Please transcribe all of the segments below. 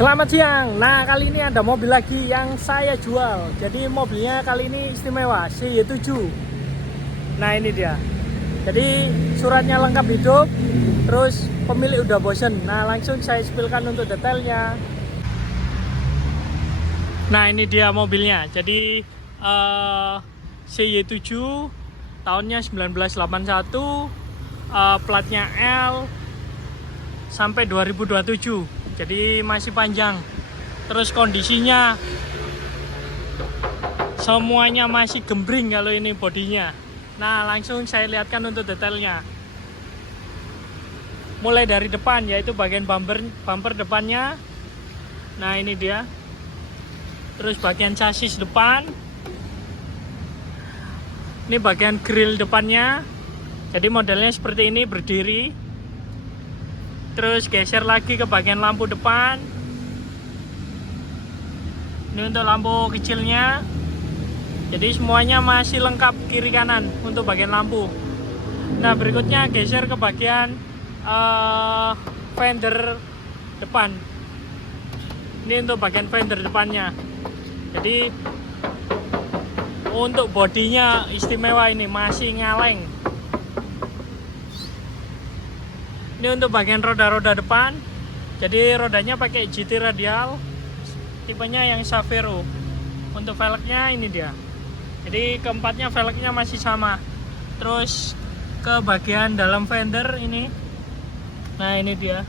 Selamat siang. Nah, kali ini ada mobil lagi yang saya jual. Jadi mobilnya kali ini istimewa, CY7. Nah, ini dia. Jadi suratnya lengkap hidup. Terus pemilik udah bosen. Nah, langsung saya spilkan untuk detailnya. Nah, ini dia mobilnya. Jadi CY7 tahunnya 1981, platnya L sampai 2027. Jadi masih panjang. Terus kondisinya semuanya masih gembring kalau ini bodinya. Nah, langsung saya lihatkan untuk detailnya. Mulai dari depan, yaitu bagian bumper depannya. Nah, ini dia. Terus bagian chassis depan. Ini bagian grill depannya. Jadi modelnya seperti ini, berdiri. Terus geser lagi ke bagian lampu depan. Ini untuk lampu kecilnya. Jadi semuanya masih lengkap kiri kanan untuk bagian lampu. Nah, berikutnya geser ke bagian fender depan. Ini untuk bagian fender depannya. Jadi untuk bodinya istimewa, ini masih ngaleng. Ini untuk bagian roda-roda depan. Jadi rodanya pakai GT radial, tipenya yang Savero. Untuk velgnya ini dia. Jadi keempatnya velgnya masih sama. Terus ke bagian dalam fender ini. Nah, ini dia.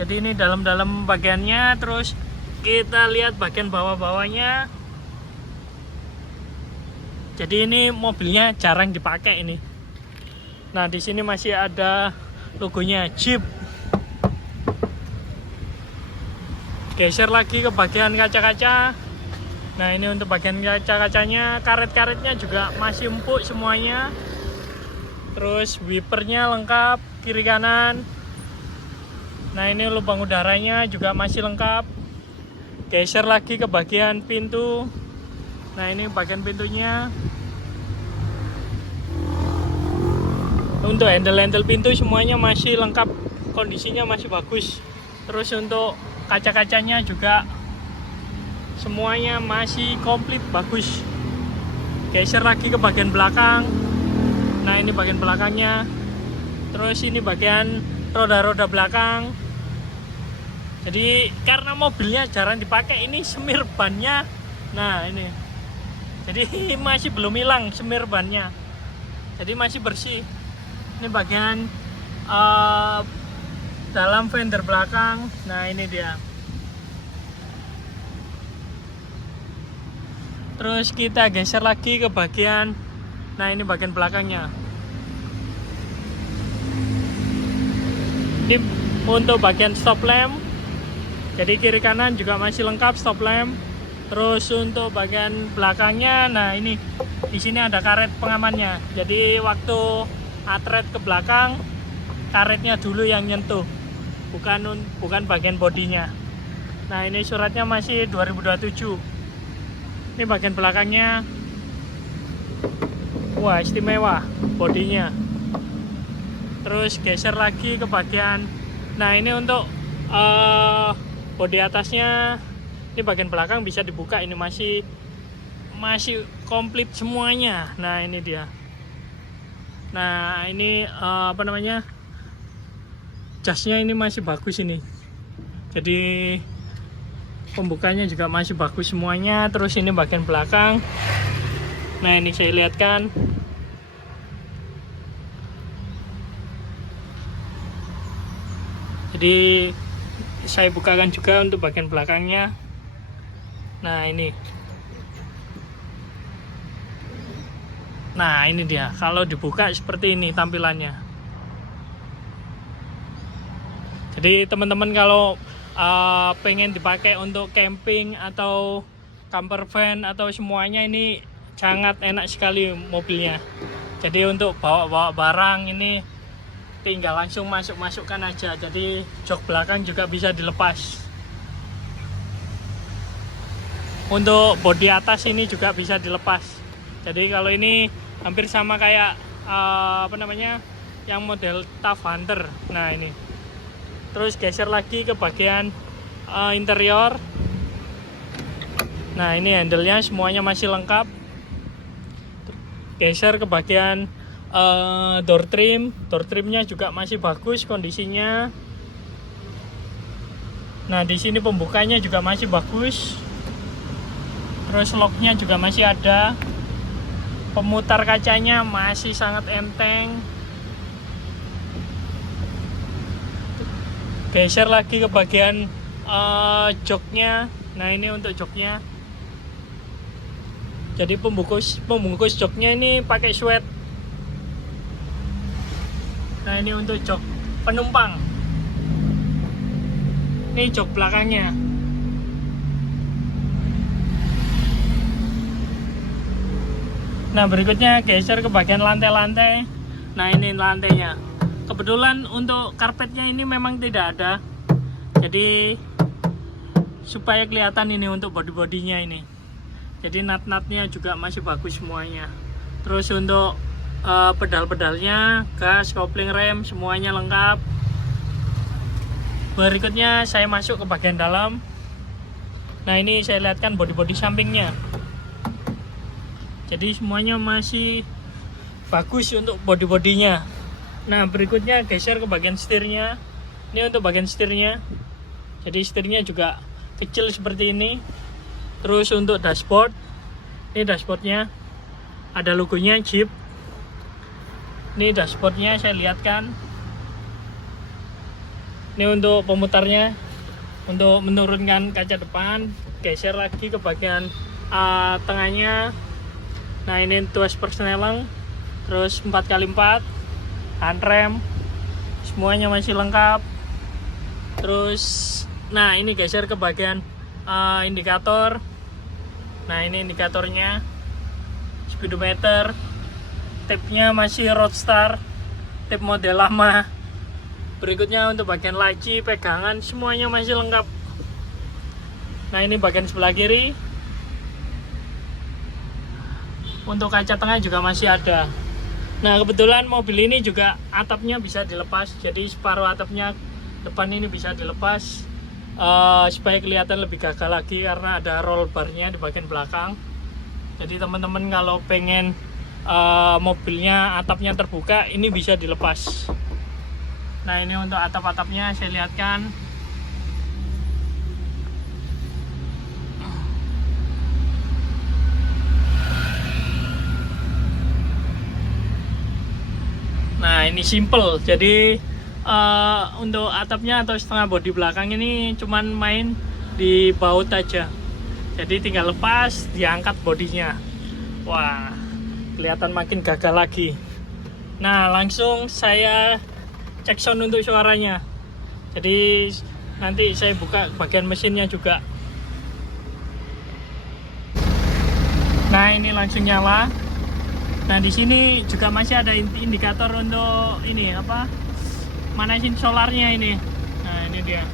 Jadi ini dalam-dalam bagiannya. Terus kita lihat bagian bawah-bawahnya. Jadi ini mobilnya jarang dipakai ini. Nah, di sini masih ada logonya Jeep. Geser lagi ke bagian kaca-kaca. Nah, ini untuk bagian kaca-kacanya, karet-karetnya juga masih empuk semuanya. Terus wipernya lengkap kiri kanan. Nah, ini lubang udaranya juga masih lengkap. Geser lagi ke bagian pintu. Nah, ini bagian pintunya. Untuk handle-handle pintu semuanya masih lengkap, kondisinya masih bagus. Terus untuk kaca-kacanya juga semuanya masih komplit bagus. Geser lagi ke bagian belakang. Nah, ini bagian belakangnya. Terus ini bagian roda-roda belakang. Jadi karena mobilnya jarang dipakai, ini semir bannya. Nah, ini. Jadi masih belum hilang semir bannya. Jadi masih bersih. Ini bagian dalam fender belakang. Nah, ini dia. Terus kita geser lagi ke bagian, nah ini bagian belakangnya. Ini untuk bagian stop lamp. Jadi kiri kanan juga masih lengkap stop lamp. Terus untuk bagian belakangnya, nah ini di sini ada karet pengamannya. Jadi waktu atret ke belakang, karetnya dulu yang nyentuh, bukan bagian bodinya. Nah, ini suratnya masih 2027. Ini bagian belakangnya. Wah, istimewa bodinya. Terus geser lagi ke bagian, nah ini untuk bodi atasnya. Ini bagian belakang bisa dibuka, ini masih komplit semuanya. Nah, ini dia. Nah, ini jasnya ini masih bagus ini. Jadi pembukanya juga masih bagus semuanya. Terus ini bagian belakang. Nah, ini saya lihatkan. Jadi saya bukakan juga untuk bagian belakangnya. Nah, ini. Nah, ini dia. Kalau dibuka seperti ini tampilannya. Jadi teman-teman kalau pengen dipakai untuk camping atau camper van atau semuanya, ini sangat enak sekali mobilnya. Jadi untuk bawa-bawa barang ini tinggal langsung masukkan aja. Jadi jok belakang juga bisa dilepas. Untuk bodi atas ini juga bisa dilepas. Jadi kalau ini hampir sama kayak yang model Tough Hunter. Nah, ini. Terus geser lagi ke bagian interior. Nah, ini handle-nya semuanya masih lengkap. Geser ke bagian door trimnya juga masih bagus kondisinya. Nah, di sini pembukanya juga masih bagus. Terus locknya juga masih ada. Pemutar kacanya masih sangat enteng. Geser lagi ke bagian joknya. Nah, ini untuk joknya. Jadi pembungkus joknya ini pakai suede. Nah, ini untuk jok penumpang. Ini jok belakangnya. Nah, berikutnya geser ke bagian lantai-lantai. Nah, ini lantainya. Kebetulan untuk karpetnya ini memang tidak ada. Jadi supaya kelihatan ini untuk body-bodinya ini. Jadi nut-nutnya juga masih bagus semuanya. Terus untuk pedal-pedalnya, gas, kopling, rem semuanya lengkap. Berikutnya saya masuk ke bagian dalam. Nah, ini saya lihatkan body-body sampingnya. Jadi semuanya masih bagus untuk body-bodinya. Nah, berikutnya geser ke bagian setirnya. Ini untuk bagian setirnya. Jadi setirnya juga kecil seperti ini. Terus untuk dashboard, ini dashboardnya ada logonya Jeep. Ini dashboardnya saya lihatkan. Ini untuk pemutarnya, untuk menurunkan kaca depan. Geser lagi ke bagian tengahnya. Nah, ini tuas persneling, terus 4x4, handrem, semuanya masih lengkap. Terus, nah ini geser ke bagian indikator. Nah, ini indikatornya, speedometer, tapnya masih Roadstar, tape model lama. Berikutnya untuk bagian laci, pegangan, semuanya masih lengkap. Nah, ini bagian sebelah kiri. Untuk kaca tengah juga masih ada. Nah, kebetulan mobil ini juga atapnya bisa dilepas. Jadi separuh atapnya depan ini bisa dilepas supaya kelihatan lebih gagah lagi karena ada roll barnya di bagian belakang. Jadi teman-teman kalau pengen mobilnya atapnya terbuka, ini bisa dilepas. Nah, ini untuk atap-atapnya saya lihatkan. Nah, ini simple. Jadi untuk atapnya atau setengah bodi belakang ini cuman main di baut aja. Jadi tinggal lepas, diangkat bodinya. Wah, kelihatan makin gagah lagi. Nah, langsung saya cek sound untuk suaranya. Jadi nanti saya buka bagian mesinnya juga. Nah, ini langsung nyala. Nah, di sini juga masih ada indikator untuk ini apa? Manasin solarnya ini. Nah, ini dia.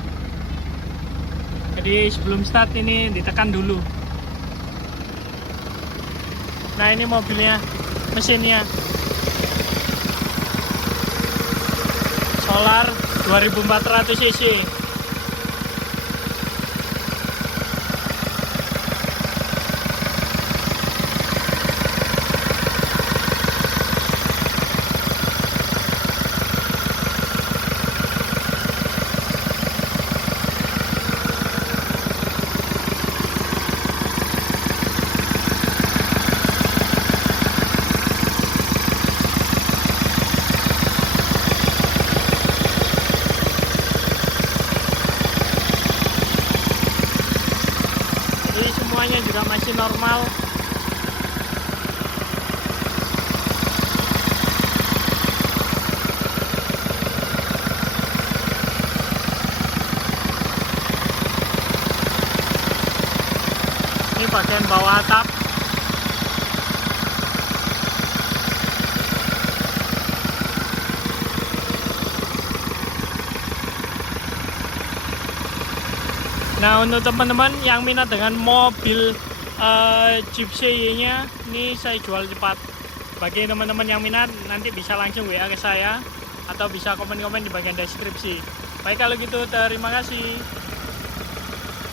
Jadi sebelum start ini ditekan dulu. Nah, ini mobilnya, mesinnya. Solar 2400 cc. Semuanya juga masih normal. Ini bagian bawah atap. Nah, untuk teman-teman yang minat dengan mobil Jeep CY-nya, ini saya jual cepat. Bagi teman-teman yang minat, nanti bisa langsung WA ke saya atau bisa komen-komen di bagian deskripsi. Baik, kalau gitu terima kasih.